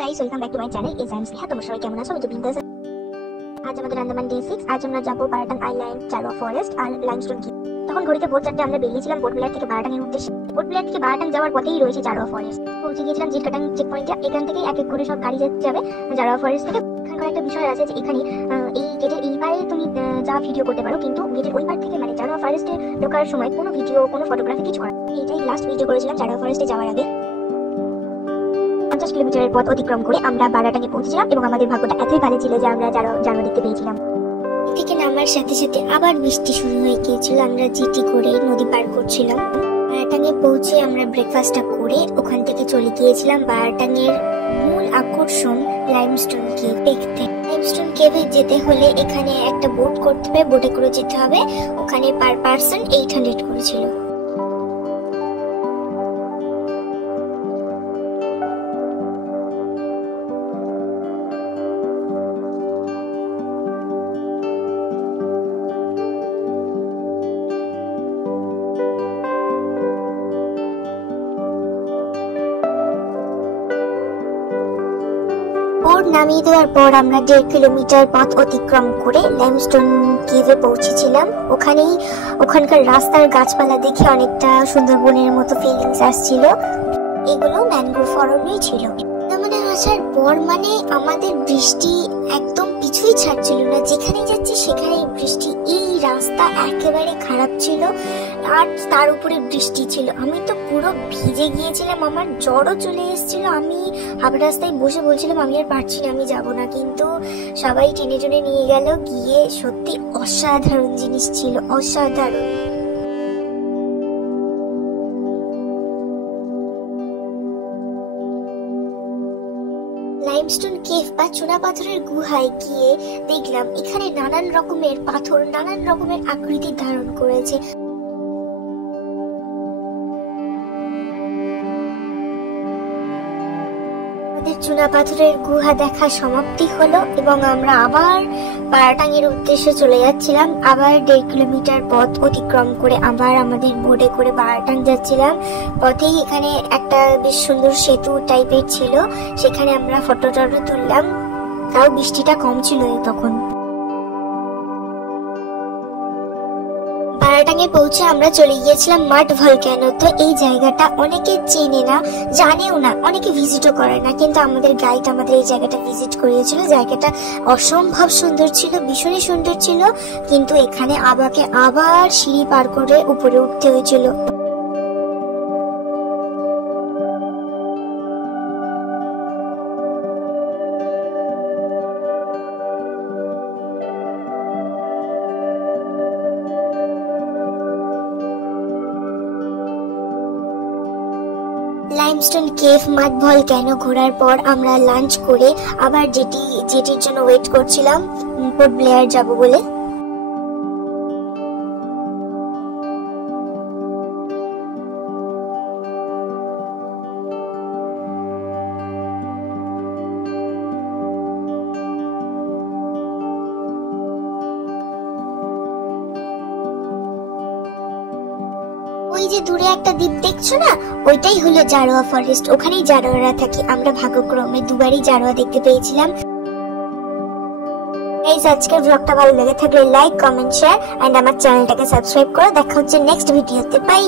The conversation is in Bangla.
Guys, welcome back to my channel as I'm Sneha. তোমরা সবাই কেমন আছো? আমি তো বিন্দাস। আজ আমাদের আন্দামান ডে 6। আজ আমরা যাবো বারাটাং আইল্যান্ড, জারোয়া ফরেস্ট আর লাইমস্টোন কেভ। তখন ঘড়িতে ভোর 4টে। আমরা বেরিয়েছিলাম বোট বিলার থেকে বারাটাং এর উদ্দেশ্যে। বোট বিলার থেকে বারাটাং যাওয়ার পথেই রয়েছে জারোয়া ফরেস্ট। পৌঁছে গিয়েছিলাম জিটকাটাং চেক পয়েন্টে। এখান থেকে এক এক করে সব গাড়ি যাবে জারোয়া ফরেস্ট থেকে। এখানকার একটা বিষয় আছে যে এখানে এই গেটের এই পারে তুমি যা ভিডিও করতে পারো, কিন্তু গেটের ওই পার থেকে মানে জারোয়া ফরেস্টে ঢোকার সময় কোনো ভিডিও, কোনো ফটোগ্রাফি কিছু করা। এইটাই লাস্ট ভিডিও করেছিলাম জারোয়া ফরেস্টে যাওয়ার আগে। 50 কিলোমিটারের পথ অতিক্রম করে আমরা বারাটাঙে পৌঁছেছিলাম এবং আমাদের ভাগ্যটা এতই ভালো ছিল যে আমরা জারোয়া দেখতে পেয়েছিলাম। এদিকে নামার সাথে সাথে আবার বৃষ্টি শুরু হয়ে গিয়েছিল। আমরা জিটি করে নদী পার করছিলাম। বারাটাঙে পৌঁছে আমরা ব্রেকফাস্টটা করে ওখান থেকে চলে গিয়েছিলাম বারাটাঙের মূল আকর্ষণ লাইমস্টোন কেভ দেখতে। লাইমস্টোন কেভে যেতে হলে এখানে একটা বোট করতে হবে, বোটে করে যেতে হবে। ওখানে পার পারসন 800 করেছিল। বোট নামিয়ে দেওয়ার পর আমরা 1.5 কিলোমিটার পথ অতিক্রম করে লাইমস্টোন কেভে পৌঁছেছিলাম। ওখানকার রাস্তার গাছপালা দেখে অনেকটা সুন্দরবনের মতো ফিলিংস আসছিল। এগুলো ম্যানগ্রোভ অরণ্যই ছিল। আমাদের আসার পর মানে আমাদের বৃষ্টি একদম পিছুই ছাড়ছিল না। যেখানে যাচ্ছি সেখানেই বৃষ্টি। এই রাস্তা একেবারে খারাপ ছিল আর তার উপরে বৃষ্টি ছিল। আমি তো পুরো ভিজে গিয়েছিলাম, আমার জ্বরও চলে এসেছিল। আমি হাফ রাস্তায় বসে বলছিলাম আমি আর পারছি না, আমি যাব না। কিন্তু সবাই টেনে টেনে নিয়ে গেল। গিয়ে সত্যি অসাধারণ জিনিস ছিল, অসাধারণ। লাইমস্টোন কেভ বা চুনা পাথরের গুহায় গিয়ে দেখলাম এখানে নানান রকমের পাথর নানান রকমের আকৃতি ধারণ করেছে। চুনা পাথরের গুহা দেখা সমাপ্তি হলো এবং আমরা আবার বারাটাঙের উদ্দেশ্যে চলে যাচ্ছিলাম। আবার 1.5 কিলোমিটার পথ অতিক্রম করে আবার আমাদের বোটে করে বারাটাং যাচ্ছিলাম। পথেই এখানে একটা বেশ সুন্দর সেতু টাইপের ছিল, সেখানে আমরা ফটো টটো তুললাম। তাও বৃষ্টিটা কম ছিল তখন। বারাটাঙে পৌঁছে আমরা চলে গিয়েছিলাম মাড ভলক্যানো। তো এই জায়গাটা অনেকে চেনে না, জানেও না, অনেকে ভিজিটও করে না, কিন্তু আমাদের গাইড আমাদের এই জায়গাটা ভিজিট করিয়েছিল। জায়গাটা অসম্ভব সুন্দর ছিল, ভীষণই সুন্দর ছিল। কিন্তু এখানে আমাকে আবার সিঁড়ি পার করে উপরে উঠতে হয়েছিল। লাইমস্টোন কেভ, মাড ভলক্যানো ঘোরার পর আমরা লাঞ্চ করে আবার জেটির জন্য ওয়েট করছিলাম পোর্ট ব্লেয়ার যাব বলে। ওই যে দূরে একটা দ্বীপ দেখছো না, ওইটাই হলো জারোয়া ফরেস্ট। ওখানেই জারোয়ারা থাকে। আমরা ভাগ্যক্রমে দুবারই জারোয়া দেখতে পেয়েছিলাম। গাইস, আজকের ব্লগটা ভালো লেগে থাকলে লাইক, কমেন্ট, শেয়ার এন্ড আমার চ্যানেলটাকে সাবস্ক্রাইব করো। দেখা হচ্ছে নেক্সট ভিডিওতে। বাই।